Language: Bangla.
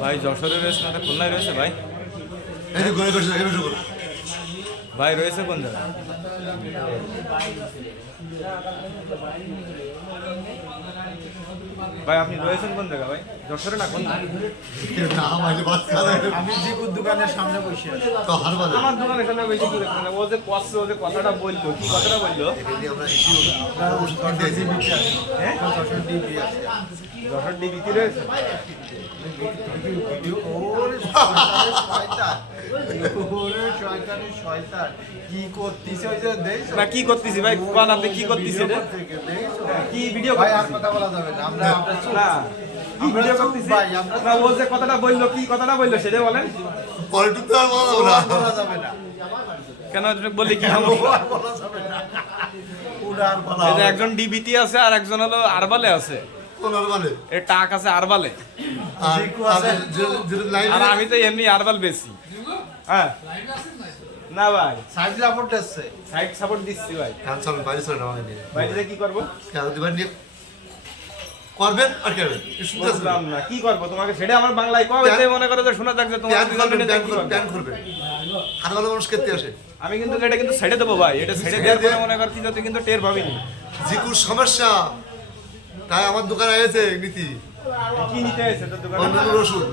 ভাই যশোরে রয়েছে না খুলনায় রয়েছে ভাই? ভাই রয়েছে কোন জায়গায়? ভাই আপনি রয়েছেন কোন জায়গা ভাই? যশোরে না কোন আমি জিকুর দোকানের সামনে বসে আছি। আমার দোকানে এখানে বেশি দূরে কোন ও যে কষ্ট ও যে কথাটা বলল কি কথাটা বলল? হ্যাঁ? যশোর ডিবি আছে। যশোর রয়েছে? ভিডিও ওরে শয়তানের শয়তান ওরে শয়তানের শয়তান কি করতিস ওই যে না কি করতেছি ভাই? কোন আপনি কি করতেছি? কি ভিডিও ভাই আর কথা বলা যাবে না। আমরা আমরা। কি ভিডিও করতেছি না ও যে কথাটা বলল কি কথাটা বলল সেটা বলেন। পরে তো আর বলা যাবে না। আর বলা যাবে না। কেন কি বলা যাবে না। না। একজন ডিবিতে আছে আর একজন হলো আরবালে আছে। টাক আছে আরবালে। আর আমি তো এমনি আরবাল বেশি। হ্যাঁ। না ভাই। সাইড রাপোর্ট আসছে সাইড সাপোর্ট দিচ্ছি ভাই। কান চলেন বাইরে চলেন আমাকে নিয়ে বাইরে কি করব? কেন দিবেন নিয়ে করবেন আর করবেন বুঝলাম না কি করব? তোমাকে সেটা আমার বাংলায় কবে যে মনে করো যে শোনা থাকছে তোমার করবেন প্যান করবেন করবে? করবেন হার ভালো মানুষ খেতে আসে। আমি কিন্তু এটা কিন্তু ছেড়ে দেবো ভাই এটা ছেড়ে ছেড়ে দেওয়ার পরে মনে করছি যে তুই কিন্তু টের পাবিনি জিকুর সমস্যা। তাই আমার দোকানে এসে নীতি। কি নিতে এসে তোর দোকানে? ওষুধ।